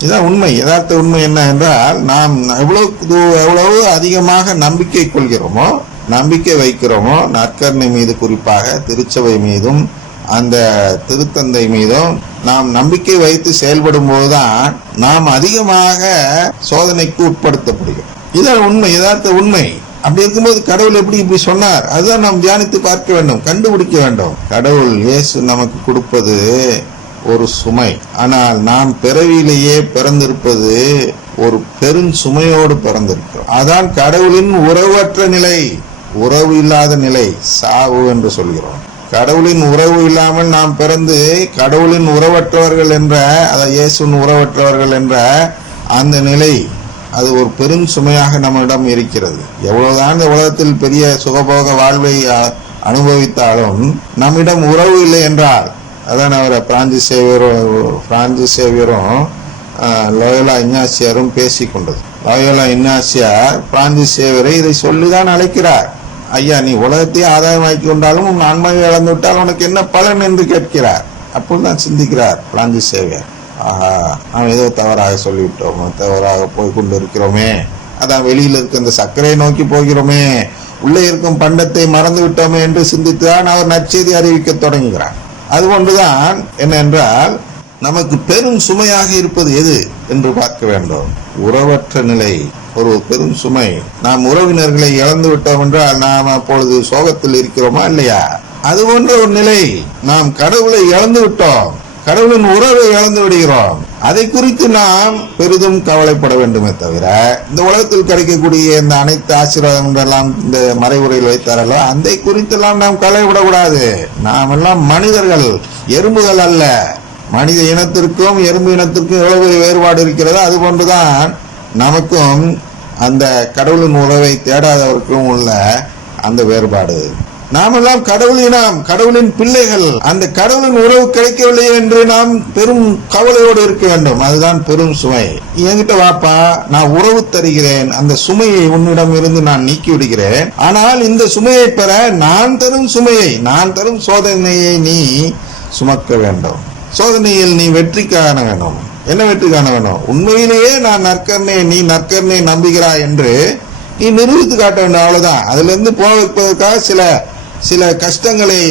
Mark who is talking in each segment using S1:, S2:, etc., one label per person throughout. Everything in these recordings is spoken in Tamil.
S1: இதுதான் உண்மை. யதார்த்த உண்மை என்ன என்றால் நாம் எவ்வளவு எவ்வளவு அதிகமாக நம்பிக்கை கொள்கிறோமோ நம்பிக்கை வைக்கிறோமோ நற்கருணை மீது குறிப்பாக திருச்சபை மீதும் அந்த திருத்தந்தை மீதும் நாம் நம்பிக்கை வைத்து செயல்படும் போதுதான் நாம் அதிகமாக சோதனைக்கு உட்படுத்தப்படுகிறோம். இதான் உண்மை யதார்த்த உண்மை. அப்படி இருக்கும்போது கடவுள் எப்படி இப்படி சொன்னார்? அதுதான் நாம் தியானித்து பார்க்க வேண்டும் கண்டுபிடிக்க வேண்டும். கடவுள் இயேசு நமக்கு கொடுப்பது ஒரு சுமை. ஆனால் நாம் பிறவியிலேயே பிறந்திருப்பது ஒரு பெரும் சுமையோடு பிறந்திருக்கிறோம். அதான் கடவுளின் உறவற்ற நிலை. உறவு இல்லாத நிலை. சாவு என்று சொல்கிறோம். கடவுளின் உறவு இல்லாமல் நாம் பிறந்து கடவுளின் உறவற்றவர்கள் என்ற அதாவது இயேசுவின் உறவற்றவர்கள் என்ற அந்த நிலை அது ஒரு பெரும் சுமையாக நம்மிடம் இருக்கிறது. எவ்வளவுதான் இந்த உலகத்தில் பெரிய சுகபோக வாழ்வை அனுபவித்தாலும் நம்மிடம் உறவு இல்லை என்றால் அதான் அவரை பிராந்தி சேவியரும் பிராந்தி சேவியரும் லோயலா லோயோலா இன்னாசியாரும் பேசி கொண்டது. லோயலா இன்னாசியார் பிராந்தி சேவியரை இதை சொல்லிதான் அழைக்கிறார். ஐயா நீ உலகத்தையே ஆதாயமாக்கி கொண்டாலும் உன் ஆன்மாவை இழந்து விட்டால் உனக்கு என்ன பலன் என்று கேட்கிறார். அப்போதுதான் சிந்திக்கிறார் பிராந்தி சேவியர். ஆஹா நாம் ஏதோ தவறாக சொல்லிவிட்டோம் தவறாக போய் கொண்டு இருக்கிறோமே அதான் வெளியில் இருக்க இந்த சர்க்கரையை நோக்கி போகிறோமே. உள்ளே இருக்கும் பண்டத்தை மறந்து விட்டோமே என்று சிந்தித்துதான் அவர் நற்செய்தி அறிவிக்க தொடங்குகிறார். அதுகொண்டுதான் என்னென்றால் நமக்கு பெரும் சுமையாக இருப்பது எது என்று பார்க்க வேண்டும். உறவற்ற நிலை ஒரு பெரும் சுமை. நாம் உறவினர்களை இழந்து விட்டோம் என்றால் நாம் அப்பொழுது சோகத்தில் இருக்கிறோமா இல்லையா? அது போன்ற ஒரு நிலை. நாம் கடவுளை இழந்து விட்டோம். கடவுளின் உறவை இழந்து விடுகிறோம். அதை குறித்து நாம் பெரிதும் கவலைப்பட வேண்டுமே தவிர இந்த உலகத்தில் கிடைக்கக்கூடிய இந்த அனைத்து ஆசீர்வாதங்களெல்லாம் இந்த மறைவுரையில் வைத்தாரല്ലോ அந்த குறித்தெல்லாம் நாம் கவலைப்படக்கூடாது. நாம் எல்லாம் மனிதர்கள் எறும்புகள் அல்ல. மனித இனத்திற்கும் எறும்பு இனத்திற்கும் எவ்வளவு வேறுபாடு இருக்கிறதோ அது போன்றுதான் நமக்கும் அந்த கடவுளின் உறவை தேடாதவருக்கும் உள்ள அந்த வேறுபாடு. நாமெல்லாம் கடவுள் இனம் கடவுளின் பிள்ளைகள். அந்த கடவுளின் உறவு கிடைக்கவில்லை என்று நாம் பெரும் கவலையோடு இருக்க வேண்டும். அதுதான் பெரும் சுமை. என்கிட்ட வாப்பா நான் உறவு தருகிறேன். அந்த சுமையை உன்னிடம் இருந்து நான் நீக்கி விடுகிறேன். ஆனால் இந்த சுமையை பெற நான் தரும் சுமையை நான் தரும் சோதனையை நீ சுமக்க வேண்டும். சோதனையில் நீ வெற்றி காண வேண்டும். என்ன வெற்றி காண வேண்டும்? உண்மையிலேயே நான் நற்கருணை நீ நற்கருணை நம்புகிறாய் என்று நீ நிரூபித்து காட்ட வேண்டும். அவ்வளவுதான். அதுல இருந்து போக வைப்பதற்காக சில சில கஷ்டங்களை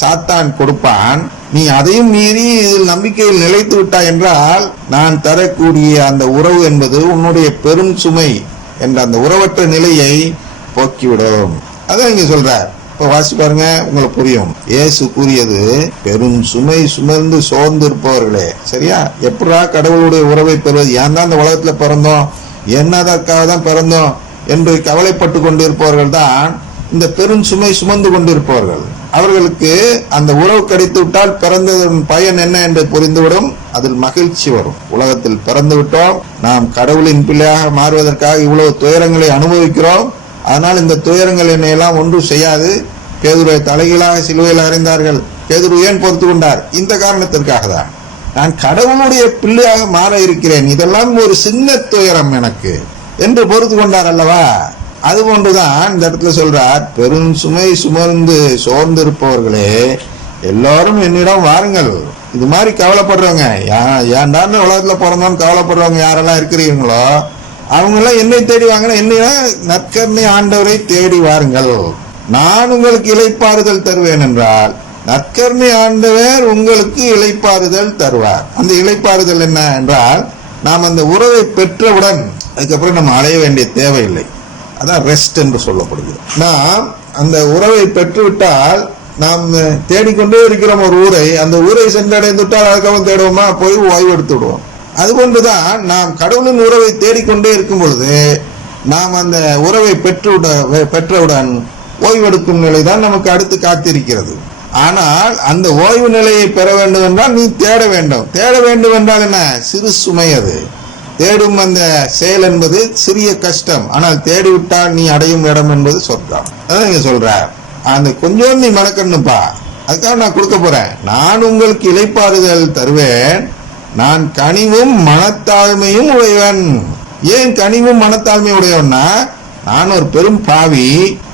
S1: சாத்தான் கொடுப்பான். நீ அதையும் மீறி இதில் நம்பிக்கையில் நிலைத்து விட்டாய் என்றால் நான் தரக்கூடிய அந்த உறவு என்பது உன்னுடைய பெரும் சுமை என்ற அந்த உறவற்ற நிலையை போக்கிவிடும். அதான் இங்க சொல்றார். இப்ப வாசி பாருங்க உங்களுக்கு புரியும். இயேசு கூறியது பெரும் சுமை சுமந்து சோர்ந்து இருப்பவர்களே சரியா? எப்படா கடவுளுடைய உறவை பெறுவது? ஏன் தான் இந்த உலகத்துல பிறந்தோம்? என்னதற்காக தான் பிறந்தோம்? என்று கவலைப்பட்டு கொண்டிருப்பவர்கள் தான் இந்த பெரும் சுமை சுமந்து கொண்டிருப்பவர்கள். அவர்களுக்கு அந்த உறவு கிடைத்து விட்டால் பிறந்ததன் பயன் என்ன என்று புரிந்துவிடும். அதில் மகிழ்ச்சி வரும். உலகத்தில் பிறந்து விட்டோம். நாம் கடவுளின் பிள்ளையாக மாறுவதற்காக இவ்வளவு துயரங்களை அனுபவிக்கிறோம். அதனால் இந்த துயரங்கள் என்னையெல்லாம் ஒன்றும் செய்யாது. பேதுருவை தலைகீழாக சிலுவையில் அறிந்தார்கள். பேதுரு ஏன் பொறுத்து கொண்டார்? இந்த காரணத்திற்காக தான். நான் கடவுளுடைய பிள்ளையாக மாற இருக்கிறேன். இதெல்லாம் ஒரு சின்ன துயரம் எனக்கு. என்று பொறுத்து கொண்டார் அல்லவா? அது போன்றுதான் இந்த இடத்துல சொல்றார் பெரும் சுமை சுமர்ந்து சோர்ந்திருப்பவர்களே எல்லாரும் என்னிடம் வாருங்கள். இது மாதிரி கவலைப்படுறவங்க ஏன் ஏன்டான்னு உலகத்துல பிறந்தோன்னு கவலைப்படுறவங்க யாரெல்லாம் இருக்கிறீங்களோ அவங்க எல்லாம் என்னை தேடி வாங்கினா என்ன நற்கருணை ஆண்டவரை தேடி வாருங்கள். நான் உங்களுக்கு இழைப்பாறுதல் தருவேன் என்றால் நற்கருணை ஆண்டவர் உங்களுக்கு இழைப்பாறுதல் தருவார். அந்த இழைப்பாறுதல் என்ன என்றால் நாம் அந்த உறவை பெற்றவுடன் அதுக்கப்புறம் நம்ம அலைய வேண்டிய தேவையில்லை. அதான் ரெஸ்ட் என்று சொல்லப்படுகிறது. நாம் அந்த உறவை பெற்றுவிட்டால் நாம் தேடிக்கொண்டே இருக்கிறோம் ஒரு ஊரை அந்த ஊரை சென்றடைந்து விட்டால் அதுக்கப்புறம் தேடுவோமா? போய் ஓய்வு எடுத்து விடுவோம். அதுபோன்றுதான் நாம் கடவுளின் உறவை தேடிக்கொண்டே இருக்கும் பொழுது நாம் அந்த உறவை பெற்றுவிட பெற்றவுடன் ஓய்வெடுக்கும் நிலை தான் நமக்கு அடுத்து காத்திருக்கிறது. ஆனால் அந்த ஓய்வு நிலையை பெற வேண்டும் என்றால் நீ தேட வேண்டும். தேட வேண்டும் என்றால் என்ன? சிறு சுமை அது. தேடும் அந்த செயல் என்பது சிறிய கஷ்டம். ஆனால் தேடிவிட்டால் நீ அடையும் இடம் என்பது சொர்க்கம் அதான் இங்க சொல்ற. அந்த கொஞ்சம் நீ மணக்கண்ணுப்பா அதுக்காக நான் கொடுக்க போறேன். நான் உங்களுக்கு இளைப்பாறுதல் தருவேன். நான் கனிவும் மனத்தாழ்மையும் உடையவன். ஏன் கனிவும் மனத்தாழ்மை உடையவன்னா நான் ஒரு பெரும் பாவி.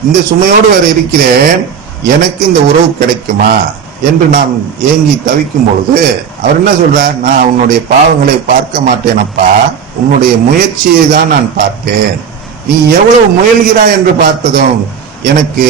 S1: இந்த சுமையோடு வர இருக்கிறேன். எனக்கு இந்த உறவு கிடைக்குமா? என்று நாம் ஏங்கி தவிக்கும் பொழுது அவர் என்ன சொல்றார்? நான் உன்னுடைய பாவங்களை பார்க்க மாட்டேனப்பா. உன்னுடைய முயற்சியை தான் நான் பார்த்தேன். நீ எவ்வளவு முயல்கிறாய் என்று பார்த்ததும் எனக்கு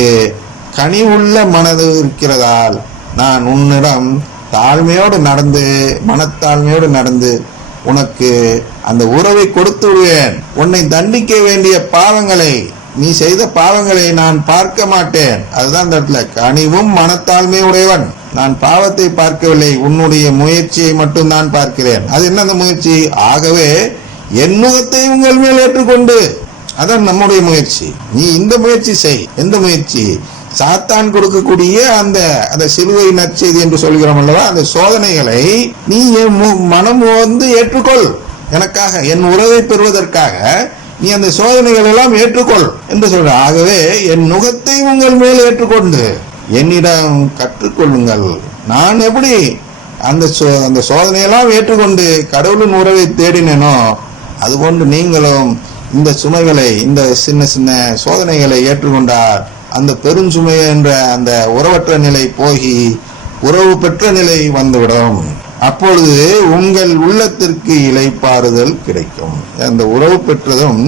S1: கனிவுள்ள மனது இருக்கிறதால் நான் உன்னிடம் தாழ்மையோடு நடந்து மனத்தாழ்மையோடு நடந்து உனக்கு அந்த உறவை கொடுத்து விடுவேன். உன்னை தண்டிக்க வேண்டிய பாவங்களை நீ செய்த பாவங்களை நான் பார்க்க மாட்டேன். அதுதான் அந்த இடத்துல. கனிவும் மனத்தாழ்மை உடையவன். நான் பாவத்தை பார்க்கவில்லை. உன்னுடைய முயற்சியை மட்டும் நான் பார்க்கிறேன். அது என்ன அந்த முயற்சி? ஆகவே என் முகத்தை உங்கள் மேல் ஏற்றுக்கொண்டு. அதான் நம்முடைய முயற்சி. நீ இந்த முயற்சி செய். எந்த முயற்சி? சாத்தான் கொடுக்கக்கூடிய அந்த அந்த சிலுவை நற்செய்தி என்று சொல்கிறோம் அல்லவா? அந்த சோதனைகளை நீ என் மு- மனம் வந்து ஏற்றுக்கொள். எனக்காக என் உறவை பெறுவதற்காக நீ அந்த சோதனைகள் எல்லாம் ஏற்றுக்கொள் என்று சொல்ற ஆகவே என் நுகத்தை உங்கள் மேல் ஏற்றுக்கொண்டு என்னிடம் கற்றுக்கொள்ளுங்கள். நான் எப்படி அந்த சோ- அந்த சோதனையெல்லாம் ஏற்றுக்கொண்டு கடவுளின் உறவை தேடினேனோ அதுபோன்று நீங்களும் இந்த சுமைகளை இந்த சின்ன சின்ன சோதனைகளை ஏற்றுக்கொண்டால் அந்த பெருஞ்சுமை என்ற அந்த உறவற்ற நிலை போகி உறவு பெற்ற நிலை வந்துவிடும். அப்பொழுது உங்கள் உள்ளத்திற்கு இலைப்பாறுதல் கிடைக்கும். அந்த உறவு பெற்றதும்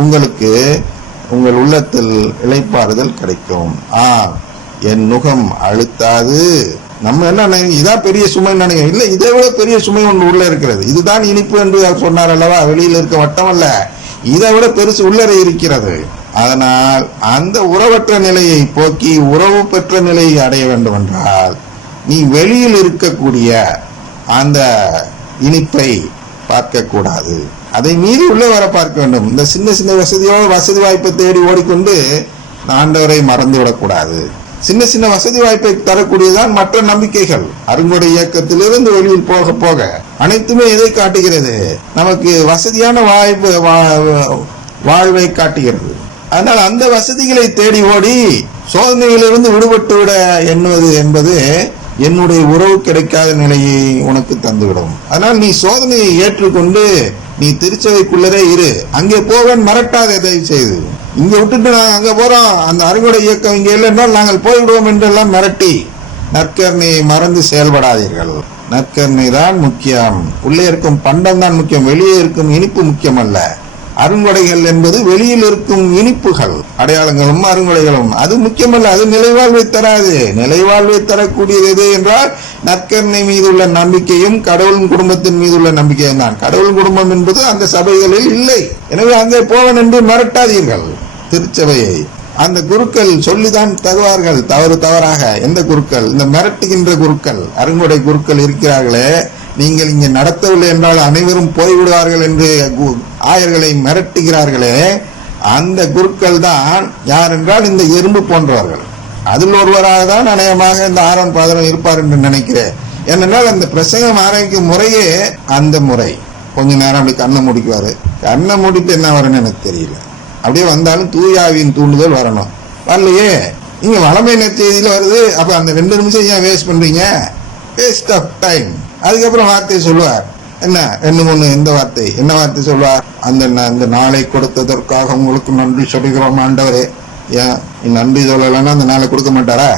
S1: உங்களுக்கு உங்கள் உள்ளத்தில் இலைப்பாறுதல் கிடைக்கும். ஆ என் நுகம் அழுத்தாது. நம்ம என்ன இதான் பெரிய சுமை நினைக்க இல்ல இதை விட பெரிய சுமை ஒன்று உள்ள இருக்கிறது. இதுதான் இனிப்பு என்று அவர் சொன்னார் அல்லவா? வெளியில் இருக்க வட்டம் அல்ல. இதை விட பெருசு உள்ளரை இருக்கிறது. அதனால் அந்த உறவற்ற நிலையை போக்கி உறவு பெற்ற நிலையை அடைய வேண்டும் என்றால் நீ வெளியில் இருக்கக்கூடிய அந்த இனிப்பை பார்க்கக்கூடாது. அதை மீறி உள்ளே வர பார்க்க வேண்டும். இந்த சின்ன சின்ன வசதியோடு வசதி வாய்ப்பை தேடி ஓடிக்கொண்டு ஆண்டவரை மறந்து விடக்கூடாது. சின்ன சின்ன வசதி வாய்ப்பை தரக்கூடியதான் மற்ற நம்பிக்கைகள். அருங்கொடை இயக்கத்திலிருந்து வெளியில் போக போக அனைத்துமே எதை காட்டுகிறது? நமக்கு வசதியான வாய்ப்பு வா- வாழ்வை காட்டுகிறது. அதனால் அந்த வசதிகளை தேடி ஓடி சோதனையிலிருந்து விடுபட்டு விட எண்ணுவது என்பது என்னுடைய உறவு கிடைக்காத நிலையை உனக்கு தந்துவிடும். அதனால் நீ சோதனையை ஏற்றுக்கொண்டு நீ திருச்சபைக்குள்ளதே இரு. அங்கே போவேன் மறட்டாத தயவு செய்து இங்கே விட்டுட்டு நாங்கள் அங்கே போகிறோம் அந்த அறுவடை இயக்கம் இங்கே இல்லைன்றால் நாங்கள் போய்விடுவோம் என்றெல்லாம் மிரட்டி நற்கருணையை மறந்து செயல்படாதீர்கள். நற்கருணை தான் முக்கியம். உள்ளே இருக்கும் பண்டம் தான் முக்கியம். வெளியே இருக்கும் இனிப்பு முக்கியம் அல்ல அருங்கொடைகள் என்பது வெளியில் இருக்கும் இனிப்புகள். அடையாளங்களும் அருங்குடைகளும். அது முக்கியமல்ல அது நிலைவாழ்வை தராது. நிலைவாழ்வை தரக்கூடியது எது என்றால் நற்கருணை மீது உள்ள நம்பிக்கையும் கடவுளின் குடும்பத்தின் மீது உள்ள நம்பிக்கையும் தான். கடவுள் குடும்பம் என்பது அந்த சபைகளில் இல்லை. எனவே அங்கே போவன் என்று மிரட்டாதீர்கள் திருச்சபையை. அந்த குருக்கள் சொல்லிதான் தருவார்கள். தவறு தவறாக. எந்த குருக்கள்? இந்த மிரட்டுகின்ற குருக்கள். அருங்கொடை குருக்கள் இருக்கிறார்களே. நீங்கள் இங்கே நடத்தவில்லை என்றால் அனைவரும் போய்விடுவார்கள் என்று கு- ஆயர்களை மிரட்டுகிறார்களே அந்த குருக்கள் தான் யார் என்றால் இந்த எறும்பு போன்றவர்கள். அதில் ஒருவராக தான் அநேகமாக இந்த ஆரோன் பாதரம் இருப்பார் என்று நினைக்கிறேன். ஏனென்றால் அந்த பிரசங்கம் ஆரம்பிக்கும் முறையே அந்த முறை. கொஞ்ச நேரம் அப்படி கண்ணை முடிக்குவாரு. கண்ணை மூடிட்டு என்ன வரணும்னு எனக்கு தெரியல. அப்படியே வந்தாலும் தூயாவின் தூண்டுதல் வரணும். வரலையே. நீங்க வளமை நற்செய்தியில வருது. அப்ப அந்த ரெண்டு நிமிஷம் ஏன் வேஸ்ட் பண்றீங்க? வேஸ்ட் ஆஃப் டைம் அதுக்கப்புறம் வார்த்தை சொல்லுவார். என்ன? என்ன ஒன்று எந்த வார்த்தை. என்ன வார்த்தை சொல்லுவார்? அந்த அந்த நாளை கொடுத்ததற்காக உங்களுக்கு நன்றி சொல்லுகிறோம் ஆண்டவரே. ஏன்? நன்றி சொல்லலைன்னா அந்த நாளை கொடுக்க மாட்டாரா?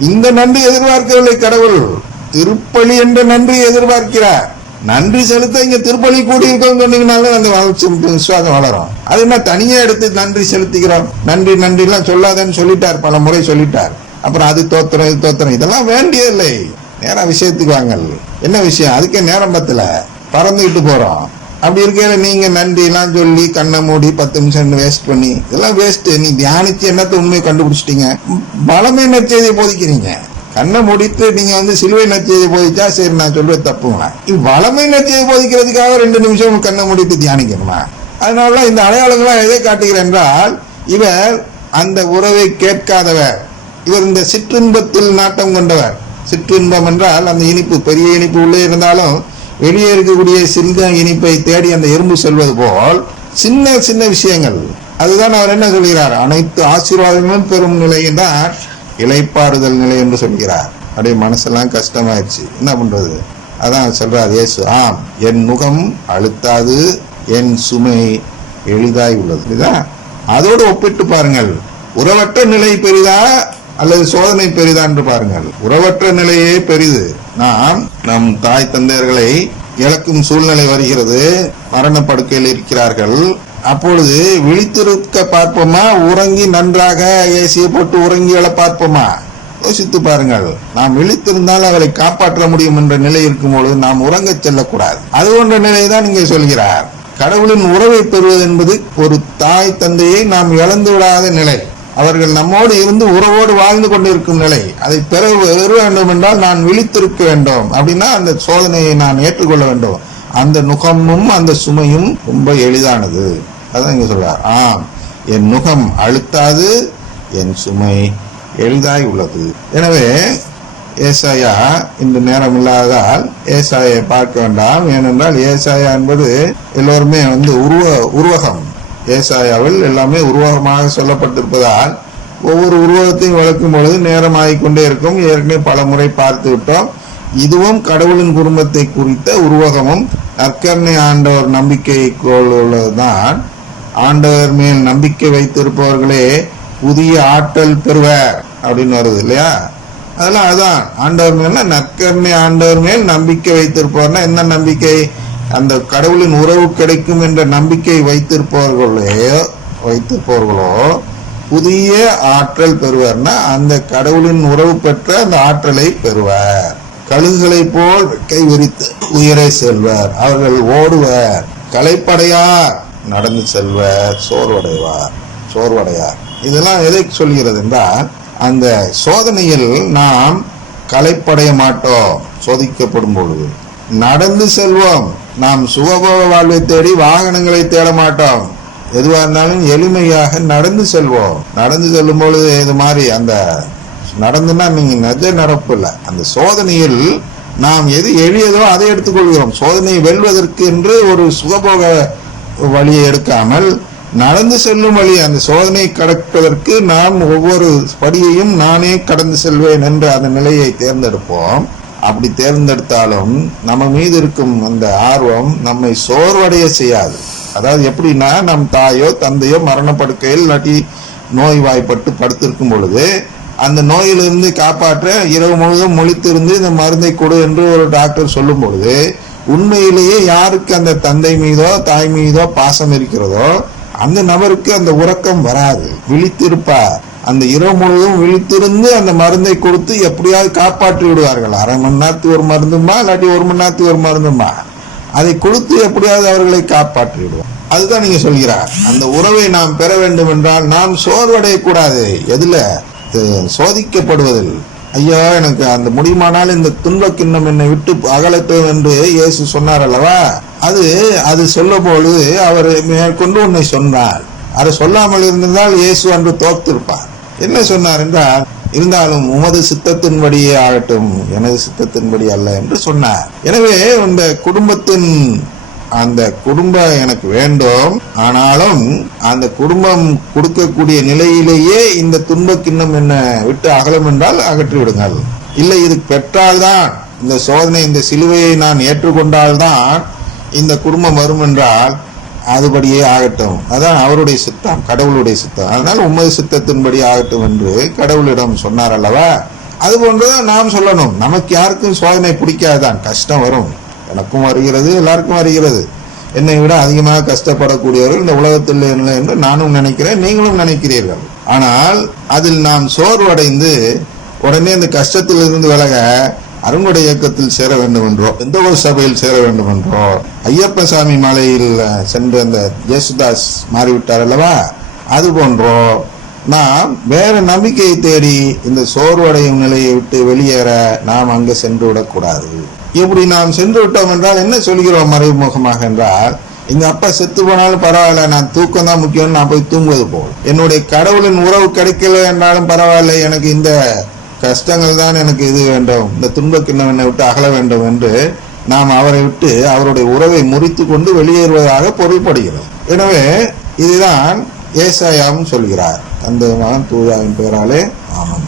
S1: இந்த நன்றி எதிர்பார்க்கவில்லை கடவுள் திருப்பலி என்ற நன்றி எதிர்பார்க்கிறார். நன்றி செலுத்த இங்க திருப்பலி கூடி இருக்கோம் சொன்னீங்கனாலும் அந்த வளர்ச்சி விசுவாசம் வளரும். அது என்ன? தனியா எடுத்து நன்றி செலுத்திக்கிறோம் நன்றி நன்றி எல்லாம் சொல்லாதேன்னு சொல்லிட்டார். பல முறை சொல்லிட்டார். அப்புறம் அது தோத்திரம் இது தோத்திரம். இதெல்லாம் வேண்டியதில்லை. நேராக விஷயத்துக்கு வாங்கல். என்ன விஷயம்? அதுக்கே நேரம் பத்தல. பறந்துகிட்டு போறோம். அப்படி இருக்கையில நீங்க நன்றிலாம் சொல்லி கண்ணை மூடி பத்து நிமிஷம் வேஸ்ட் பண்ணி இதெல்லாம் வேஸ்ட் நீ தியானிச்சு என்னத்தை உண்மையை கண்டுபிடிச்சிட்டீங்க? பலமே நற்செய்தியை போதிக்கிறீங்க? கண்ணை முடித்து நீங்க வந்து சிலுவை நற்செய்தியை போதிச்சா? சரி நான் சொல்லுவேன் தப்புங்களா இது வளமை நற்செய்தியை போதிக்கிறதுக்காக ரெண்டு நிமிஷம் கண்ணை முடித்து தியானிக்கணுமா? அதனால இந்த அடையாளங்களாம் எதை காட்டுகிறேன் என்றால் இவர் அந்த உறவை கேட்காதவர். இவர் இந்த சிற்றின்பத்தில் நாட்டம் கொண்டவர். சிற்றின்பம் என்றால் அந்த இனிப்பு பெரிய இனிப்பு உள்ளே இருந்தாலும் வெளியே இருக்கக்கூடிய சின்ன இனிப்பை தேடி அந்த எறும்பு செல்வது போல் சின்ன சின்ன விஷயங்கள். அதுதான் அவர் என்ன சொல்கிறார்? அனைத்து ஆசீர்வாதங்களும் பெறும் நிலையும் தான் இலைப்பாறுதல் நிலை என்று சொல்கிறார். அப்படியே மனசெல்லாம் கஷ்டமாயிருச்சு. என்ன பண்றது? அதான் சொல்றார் இயேசு. ஆம் என் முகம் அழுத்தாது என் சுமை எளிதாய் உள்ளது. அதோடு ஒப்பிட்டு பாருங்கள். உறவற்ற நிலை பெரிதா? அல்லது சோதனை பெரிதா என்று பாருங்கள். உறவற்ற நிலையே பெரிது. நாம் நம் தாய் தந்தையர்களை இழக்கும் சூழ்நிலை வருகிறது. மரணப்படுக்கையில் இருக்கிறார்கள். அப்பொழுது விழித்திருக்க பார்ப்போமா? உறங்கி நன்றாக ஏசியை போட்டு உறங்கி எழ பார்ப்போமா? யோசித்து பாருங்கள். நாம் விழித்திருந்தால் அவரை காப்பாற்ற முடியும் என்ற நிலை இருக்கும்பொழுது நாம் உறங்கச் செல்லக்கூடாது. அது போன்ற நிலையை தான் இங்கே சொல்கிறார். கடவுளின் உறவை பெறுவது என்பது ஒரு தாய் தந்தையை நாம் இழந்து விடாத நிலை. அவர்கள் நம்மோடு இருந்து உறவோடு வாழ்ந்து கொண்டிருக்கும் நிலை. அதை பெற பெற வேண்டும் என்றால் நான் விழித்திருக்க வேண்டும். அப்படின்னா அந்த சோதனையை நான் ஏற்றுக்கொள்ள வேண்டும். அந்த நுகமும் அந்த சுமையும் ரொம்ப எளிதானது. அதான் இங்க சொல்றார். ஆம் என் நுகம் அழுத்தாது என் சுமை எளிதாய் உள்ளது. எனவே ஏசாயா இந்த நேரம் இல்லாததால் ஏசாயை பார்க்க வேண்டாம். ஏனென்றால் ஏசாயா என்பது எல்லோருமே வந்து உருவ உருவகம். ஏசாயாவில் எல்லாமே உருவகமாக சொல்லப்பட்டிருப்பதால் ஒவ்வொரு உருவகத்தையும் வளர்க்கும் பொழுது நேரம் ஆகிக்கொண்டே இருக்கும். ஏற்கனவே பல முறை பார்த்து விட்டோம். இதுவும் கடவுளின் குடும்பத்தை குறித்த உருவகமும் நற்கருணை ஆண்டவர் நம்பிக்கை கொள்வதுதான் ஆண்டவர் மேல் நம்பிக்கை வைத்திருப்பவர்களே புதிய ஆற்றல் பெறுவர் அப்படின்னு வருது இல்லையா? அதெல்லாம் அதான். ஆண்டவர் மேல நற்கருணை ஆண்டவர் மேல் நம்பிக்கை வைத்திருப்பவர்னா என்ன நம்பிக்கை? அந்த கடவுளின் உறவு கிடைக்கும் என்ற நம்பிக்கை வைத்திருப்பவர்களே வைத்திருப்பவர்களோ புதிய ஆற்றல் பெறுவார்னா அந்த கடவுளின் உறவு பெற்ற அந்த ஆற்றலை பெறுவார். கழுகுகளை போல் கை விரித்து உயரே செல்வர். அவர்கள் ஓடுவர். கலைப்படையார் நடந்து செல்வர். சோர்வடைவார். சோர்வடையார். இதெல்லாம் எதை சொல்கிறது என்றால் அந்த சோதனையில் நாம் கலைப்படைய மாட்டோம். சோதிக்கப்படும் பொழுது நடந்து செல்வோம். நாம் சுகபோக வாழ்வை தேடி வாகனங்களை தேட மாட்டோம் எதுவாக இருந்தாலும் எளிமையாக நடந்து செல்வோம். நடந்து செல்லும் பொழுது இது மாதிரி அந்த நடந்துன்னா நீங்கள் நிஜ நடப்பு இல்லை. அந்த சோதனையில் நாம் எது எளியதோ அதை எடுத்துக்கொள்கிறோம். சோதனையை வெல்வதற்கு என்று ஒரு சுகபோக வழியை எடுக்காமல் நடந்து செல்லும் வழி அந்த சோதனை கடப்பதற்கு நாம் ஒவ்வொரு படியையும் நானே கடந்து செல்வேன் என்ற அந்த நிலையை தேர்ந்தெடுப்போம். அப்படி தேர்ந்தெடுத்தாலும் நம்ம மீது இருக்கும் அந்த ஆர்வம் நம்மை சோர்வடைய செய்யாது. அதாவது எப்படின்னா நம் தாயோ தந்தையோ மரணப்படுக்கையில் இல்லாட்டி நோய் வாய்ப்பட்டு படுத்திருக்கும் பொழுது அந்த நோயிலிருந்து காப்பாற்ற இரவு முழுவதும் முழித்திருந்து இந்த மருந்தை கொடு என்று ஒரு டாக்டர் சொல்லும் பொழுது உண்மையிலேயே யாருக்கு அந்த தந்தை மீதோ தாய் மீதோ பாசம் இருக்கிறதோ அந்த நபருக்கு அந்த உறக்கம் வராது. விழித்திருப்பார். அந்த இரவு முழுவதும் விழித்திருந்து அந்த மருந்தை கொடுத்து எப்படியாவது காப்பாற்றி விடுவார்கள். அரை மணி நேரத்துக்கு ஒரு மருந்துமா இல்லாட்டி ஒரு மணி நேரத்துக்கு ஒரு மருந்துமா? அதை கொடுத்து எப்படியாவது அவர்களை காப்பாற்றி விடுவோம். அதுதான் நீங்க சொல்கிறார். அந்த உறவை நாம் பெற வேண்டும் என்றால் நாம் சோர்வடையக்கூடாது. எதுல? சோதிக்கப்படுவதில். ஐயோ எனக்கு அந்த முடியுமானால் இந்த துன்பக் கிண்ணம் என்னை விட்டு அகலட்டும் என்று இயேசு சொன்னார் அல்லவா? அது அது சொல்லும் பொழுது அவர் மேற்கொண்டு உன்னை சொன்னார். அதை சொல்லாமல் இருந்திருந்தால் இயேசு அன்று தோத்திருப்பார். என்ன சொன்னார் என்றால் இருந்தாலும் உமது சித்தத்தின்படியே ஆகட்டும் எனது சித்தத்தின்படி அல்ல என்று சொன்னார். எனவே இந்த குடும்பத்தின் அந்த குடும்பம் எனக்கு வேண்டும் ஆனாலும் அந்த குடும்பம் கொடுக்கக்கூடிய நிலையிலேயே இந்த துன்பக் கிண்ணம் என்ன விட்டு அகலம் என்றால் அகற்றி விடுங்கள். இல்லை இது பெற்றால்தான் இந்த சோதனை இந்த சிலுவையை நான் ஏற்றுக்கொண்டால்தான் இந்த குடும்பம் வரும் என்றால் அதுபடியே ஆகட்டும். அதான் அவருடைய சித்தம் கடவுளுடைய சித்தம். அதனால் உமது சித்தத்தின்படி ஆகட்டும் என்று கடவுளிடம் சொன்னார் அல்லவா? அது போன்றுதான் நாம் சொல்லணும். நமக்கு யாருக்கும் சோதனை பிடிக்காதுதான் கஷ்டம் வரும். எனக்கும் வருகிறது எல்லாருக்கும் வருகிறது. என்னை விட அதிகமாக கஷ்டப்படக்கூடியவர்கள் இந்த உலகத்தில் இல்லை என்று நானும் நினைக்கிறேன் நீங்களும் நினைக்கிறீர்கள். ஆனால் அதில் நாம் சோர்வடைந்து உடனே இந்த கஷ்டத்தில் இருந்து விலக அருங்குடை இயக்கத்தில் சேர வேண்டும் என்றோ எந்த ஒரு சபையில் சேர வேண்டும் என்றோ ஐயப்ப சாமி மலையில் சென்று அந்த ஜேசுதாஸ் மாறிவிட்டார் அல்லவா? அது போன்றோ நாம் வேற நம்பிக்கையை தேடி இந்த சோர்வடையும் நிலையை விட்டு வெளியேற நாம் அங்கு சென்று விடக்கூடாது. இப்படி நாம் சென்று விட்டோம் என்றால் என்ன சொல்கிறோம் மறைமுகமாக என்றால் எங்க அப்பா செத்து போனாலும் பரவாயில்ல நான் தூக்கம் தான் முக்கியம் நான் போய் தூங்குவது போல். என்னுடைய கடவுளின் உறவு கிடைக்கல என்றாலும் பரவாயில்ல எனக்கு இந்த கஷ்டங்கள் தான் எனக்கு இது வேண்டும். இந்த துன்பக் கிண்ணம் என்னை விட்டு அகல வேண்டும் என்று நாம் அவரை விட்டு அவருடைய உறவை முறித்து கொண்டு வெளியேறுவதாக பொருள்படுகிறது. எனவே இதுதான் ஏசாயாவும் சொல்கிறார். அந்த மகன் தூயாவின் பெயராலே ஆமாம்